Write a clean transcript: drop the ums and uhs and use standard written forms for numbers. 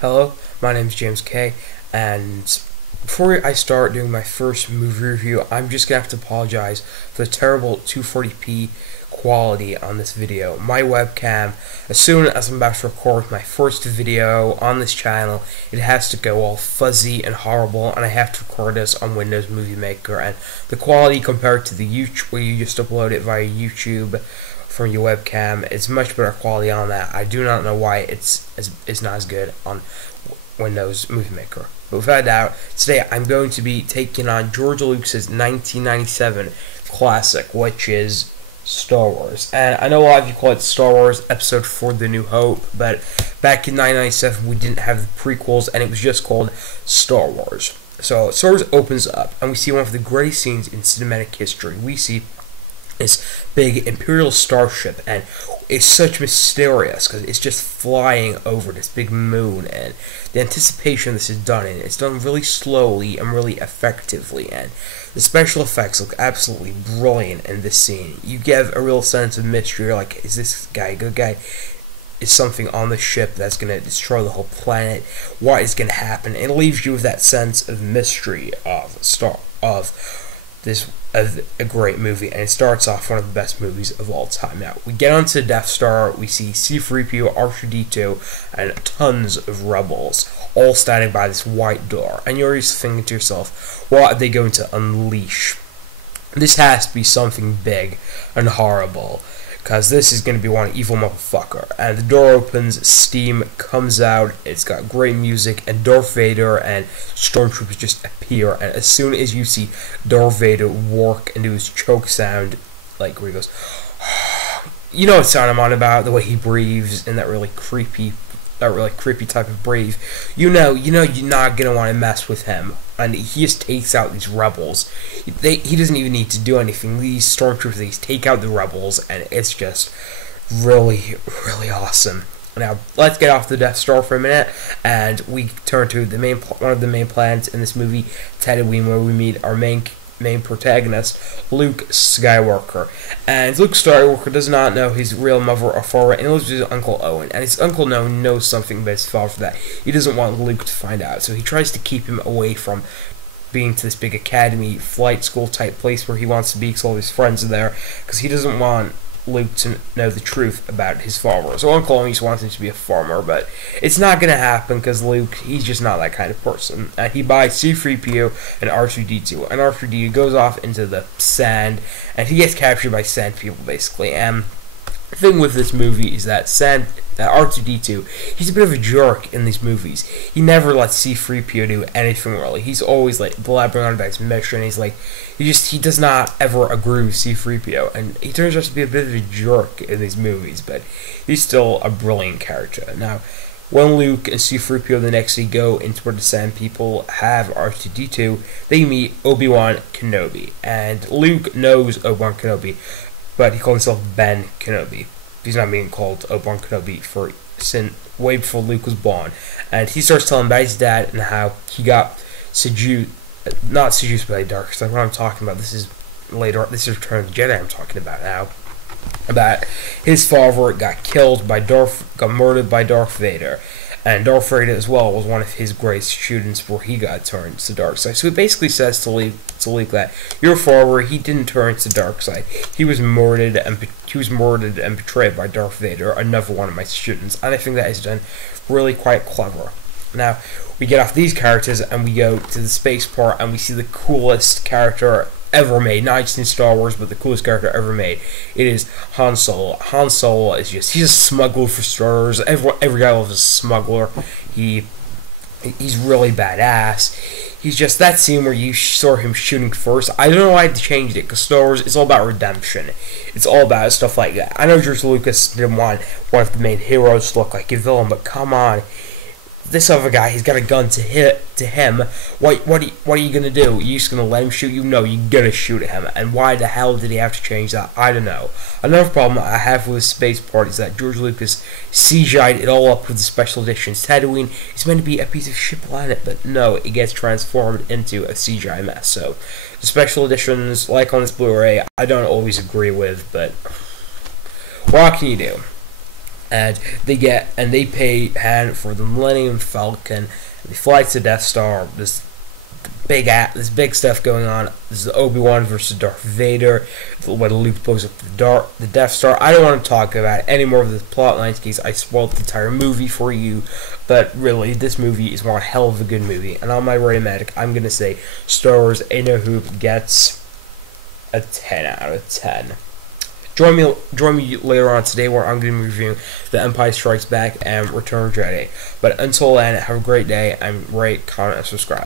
Hello, my name is James Kaye, and before I start doing my first movie review, I'm just going to have to apologize for the terrible 240p quality on this video. My webcam, as soon as I'm about to record my first video on this channel, it has to go all fuzzy and horrible, and I have to record this on Windows Movie Maker, and the quality compared to the YouTube, where you just upload it via YouTube from your webcam, it's much better quality on that. I do not know why it's not as good on Windows Movie Maker. But without a doubt, today I'm going to be taking on George Lucas's 1997 classic, which is Star Wars. And I know a lot of you call it Star Wars Episode 4 The New Hope, but back in 1997 we didn't have the prequels and it was just called Star Wars. So Star Wars opens up and we see one of the greatest scenes in cinematic history. We see this big Imperial starship, and it's such mysterious because it's just flying over this big moon, and the anticipation this is done in, it's done really slowly and really effectively, and the special effects look absolutely brilliant in this scene. You get a real sense of mystery. You're like, is this guy a good guy? Is something on the ship that's going to destroy the whole planet? What is going to happen? And it leaves you with that sense of mystery of a great movie, and it starts off one of the best movies of all time. Now, we get onto Death Star, we see C-3PO, R2-D2, and tons of rebels, all standing by this white door, and you're just thinking to yourself, what are they going to unleash? This has to be something big and horrible, because this is going to be one evil motherfucker. And the door opens, steam comes out, it's got great music, and Darth Vader and stormtroopers just appear, and as soon as you see Darth Vader work and do his choke sound, like where he goes, you know what sound I'm on about, the way he breathes in that really creepy type of breathe. You know you're not gonna want to mess with him, and he just takes out these rebels. He doesn't even need to do anything. These stormtroopers, these take out the rebels, and it's just really, really awesome. Now let's get off the Death Star for a minute, and we turn to the one of the main planets in this movie, Tatooine, where we meet our main protagonist, Luke Skywalker. And Luke Skywalker does not know his real mother or father, and he lives with his Uncle Owen. And his Uncle Owen knows something about his father that he doesn't want Luke to find out. So he tries to keep him away from being to this big academy, flight school type place where he wants to be because all his friends are there, because he doesn't want Luke to know the truth about his father. So Uncle Owen just wants him to be a farmer, but it's not going to happen because Luke, he's just not that kind of person. And he buys C-3PO and R2-D2, and R2-D2 goes off into the sand, and he gets captured by sand people, basically. And the thing with this movie is that R2-D2, he's a bit of a jerk in these movies. He never lets C-3PO do anything really. He's always like blabbering on about his mission. He's like, he does not ever agree with C-3PO, and he turns out to be a bit of a jerk in these movies, but he's still a brilliant character. Now, when Luke and C-3PO the next day go into where the Sand People have R2-D2, they meet Obi-Wan Kenobi, and Luke knows Obi-Wan Kenobi, but he calls himself Ben Kenobi. He's not being called Obi-Wan Kenobi way before Luke was born. And he starts telling about his dad and how he got not seduced by the dark side. What I'm talking about, this is later. This is Return of the Jedi I'm talking about now. About his father got murdered by Darth Vader. And Darth Vader as well was one of his great students before he got turned to the dark side. So he basically says to Luke that your father, he didn't turn to the dark side. He was murdered and betrayed by Darth Vader, another one of my students. And I think that is done really quite clever. Now we get off these characters and we go to the spaceport and we see the coolest character ever made, not just in Star Wars, but the coolest character ever made. It is Han Solo. Han Solo is he's a smuggler for starters. Every guy loves a smuggler. He's really badass. He's just that scene where you saw him shooting first. I don't know why they changed it, because Star Wars is all about redemption. It's all about stuff like that. I know George Lucas didn't want one of the main heroes to look like a villain, but come on. This other guy, he's got a gun to him. What are you gonna do? You just gonna let him shoot you? No, you're gonna shoot at him. And why the hell did he have to change that? I don't know. Another problem I have with Spaceport is that George Lucas CGI'd it all up with the special editions. Tatooine is meant to be a piece of shit planet, but no, it gets transformed into a CGI mess. So the special editions, like on this Blu-ray, I don't always agree with, but what can you do? and they pay Han for the Millennium Falcon. They fly to Death Star. This big stuff going on. This is the Obi-Wan versus Darth Vader, when Luke blows up the Death Star. I don't want to talk about any more of the plot lines because I spoiled the entire movie for you, but really, this movie is one hell of a good movie, and on my Radiomatic, I'm going to say Star Wars A New Hope gets a 10 out of 10. Join me later on today where I'm going to be reviewing The Empire Strikes Back and Return of the Jedi. But until then, have a great day, and rate, comment, and subscribe.